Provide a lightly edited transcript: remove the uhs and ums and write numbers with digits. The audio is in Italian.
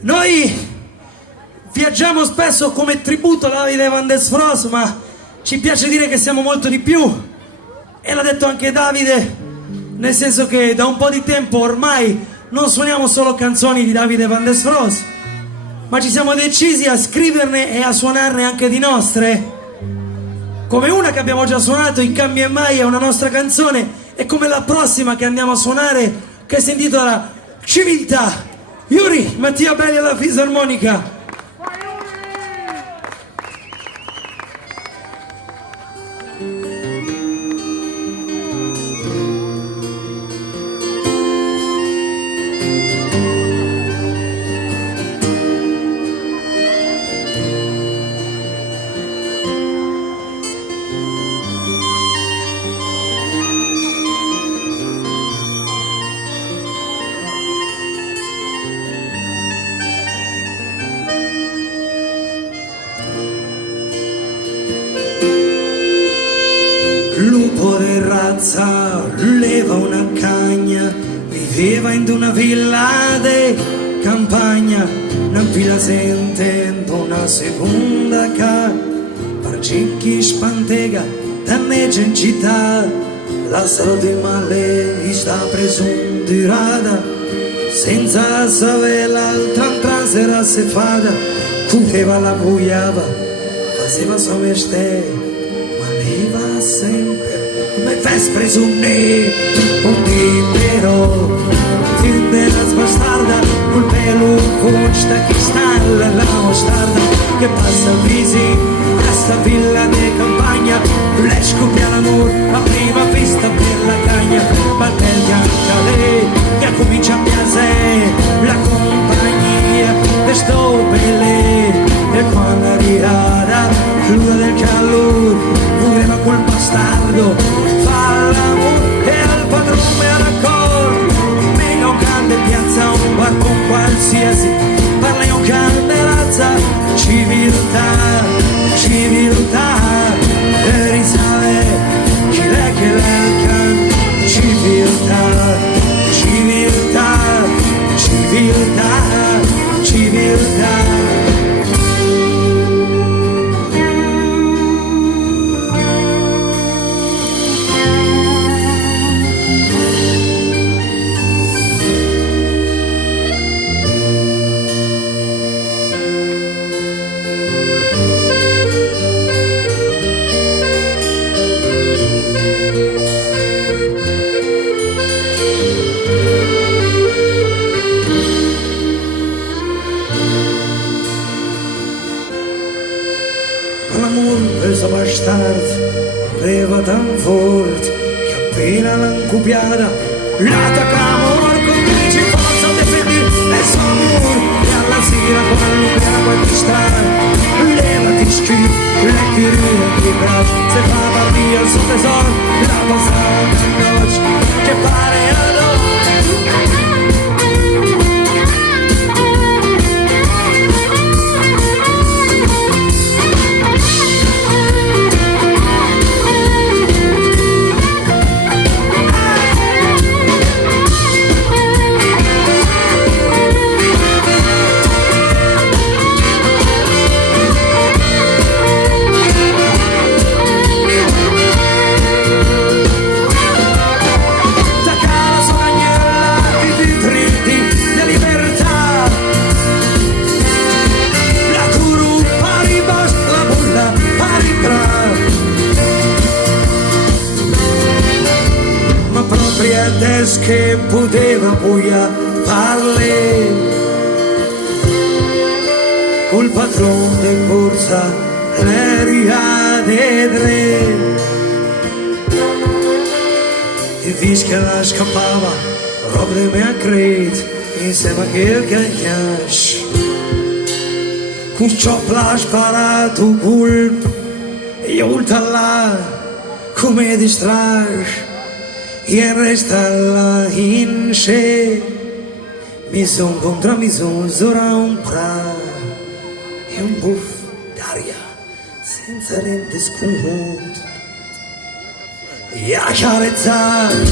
Noi viaggiamo spesso come tributo a Davide Van der Sfros, ma ci piace dire che siamo molto di più. E l'ha detto anche Davide, nel senso che da un po' di tempo ormai non suoniamo solo canzoni di Davide Van der Sfros, ma ci siamo decisi a scriverne e a suonarne anche di nostre, come una che abbiamo già suonato, In Cambia e Mai, è una nostra canzone, e come la prossima che andiamo a suonare, che si intitola Civiltà. Yuri, Mattia Belli alla fisarmonica. Lupo di razza, leva una cagna, viveva in una villa de campagna, non la sentendo una seconda ca, parcicchi spantega, danneggia in città, la salute male sta presundirata, senza sapere l'altra sera se fada, cureva la buiava, faceva sua mestiere, va sempre come vespre su me un libero film della sbastarda col pelo costa che stalla la mostarda che passa visi questa villa di campagna lei scoppia l'amor a prima vista per la cagna ma per bianca lei che comincia a piacere la compagnia e sto belle e quando arrivata l'ora del calore voleva quel bastardo fa l'amore e al padrone alla cor mega un grande piazza un bar con qualsiasi parla un grande razza civiltà e risale chi l'è il can civiltà l'amor pesa bastard leva tan fort che appena l'ancupiata l'attacamo con dice forza defendi e s'amor e alla sera come l'ubiamo a distrar levati schif le chirile di braccio se fa via il suo tesoro la passata noce che pare ad che poteva buia parle col patron de borsa l'aria de dre e fischia la scappava roba di me a cret insieme a quel cagnash con ciopla sparato cul e ulta là come distrash e resta là in sé mi son contra mi son zora un pra e un buff d'aria senza rente sconto e a carezzare